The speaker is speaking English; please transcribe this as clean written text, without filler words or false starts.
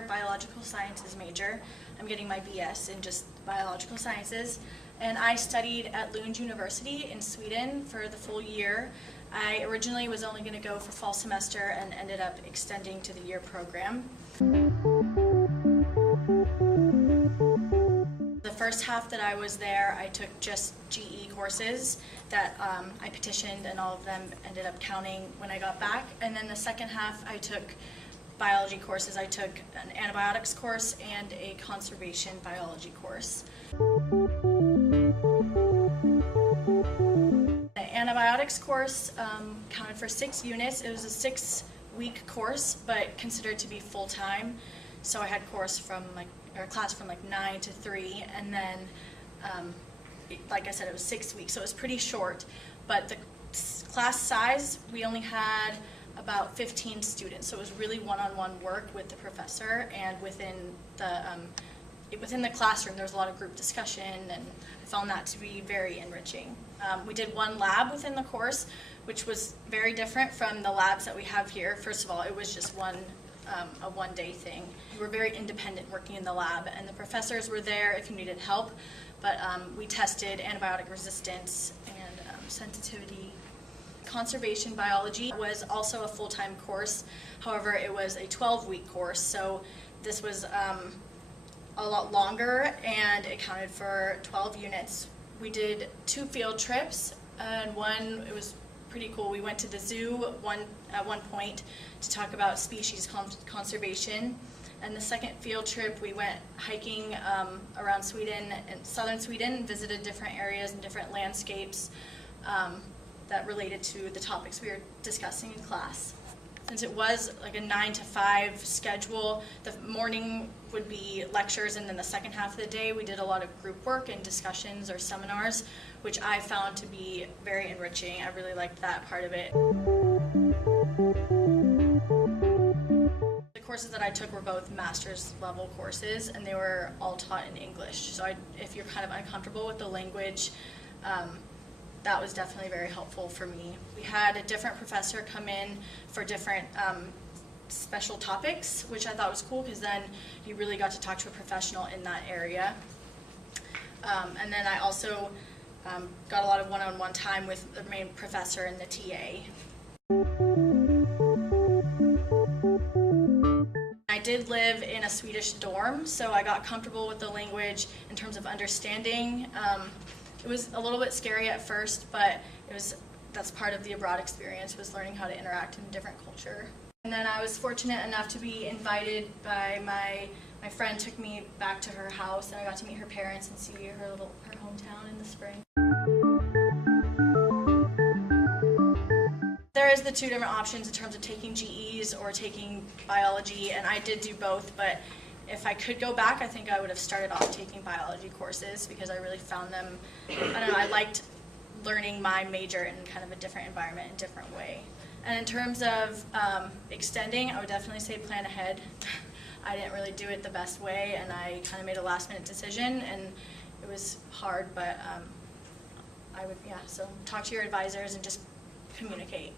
Bachelor Biological Sciences major. I'm getting my BS in just biological sciences. And I studied at Lund University in Sweden for the full year. I originally was only going to go for fall semester and ended up extending to the year program. The first half that I was there, I took just GE courses that I petitioned, and all of them ended up counting when I got back. And then the second half, I took biology courses. I took an antibiotics course and a conservation biology course. The antibiotics course counted for 6 units. It was a 6-week course, but considered to be full-time. So I had class from like 9 to 3, and then, like I said, it was 6 weeks, so it was pretty short. But the class size, we only had about 15 students, so it was really one-on-one work with the professor, and within the classroom there was a lot of group discussion, and I found that to be very enriching. We did one lab within the course, which was very different from the labs that we have here. First of all, it was just a one-day thing. We were very independent working in the lab, and the professors were there if you needed help, but we tested antibiotic resistance and sensitivity. Conservation biology was also a full-time course. However, it was a 12-week course, so this was a lot longer, and it counted for 12 units. We did 2 field trips, and one, it was pretty cool. We went to the zoo at one point to talk about species conservation, and the second field trip we went hiking around Sweden and southern Sweden, visited different areas and different landscapes that related to the topics we were discussing in class. Since it was like a 9 to 5 schedule, the morning would be lectures, and then the second half of the day we did a lot of group work and discussions or seminars, which I found to be very enriching. I really liked that part of it. The courses that I took were both master's level courses, and they were all taught in English. So if you're kind of uncomfortable with the language, that was definitely very helpful for me. We had a different professor come in for different special topics, which I thought was cool, because then you really got to talk to a professional in that area. And then I also got a lot of one-on-one time with the main professor and the TA. I did live in a Swedish dorm, so I got comfortable with the language in terms of understanding. It was a little bit scary at first, but that's part of the abroad experience, was learning how to interact in a different culture. And then I was fortunate enough to be invited by my friend, took me back to her house, and I got to meet her parents and see her hometown in the spring. There is the 2 different options in terms of taking GEs or taking biology, and I did do both, but if I could go back, I think I would have started off taking biology courses, because I really found them, I don't know, I liked learning my major in kind of a different environment, in a different way. And in terms of extending, I would definitely say plan ahead. I didn't really do it the best way, and I kind of made a last-minute decision, and it was hard, but so talk to your advisors and just communicate.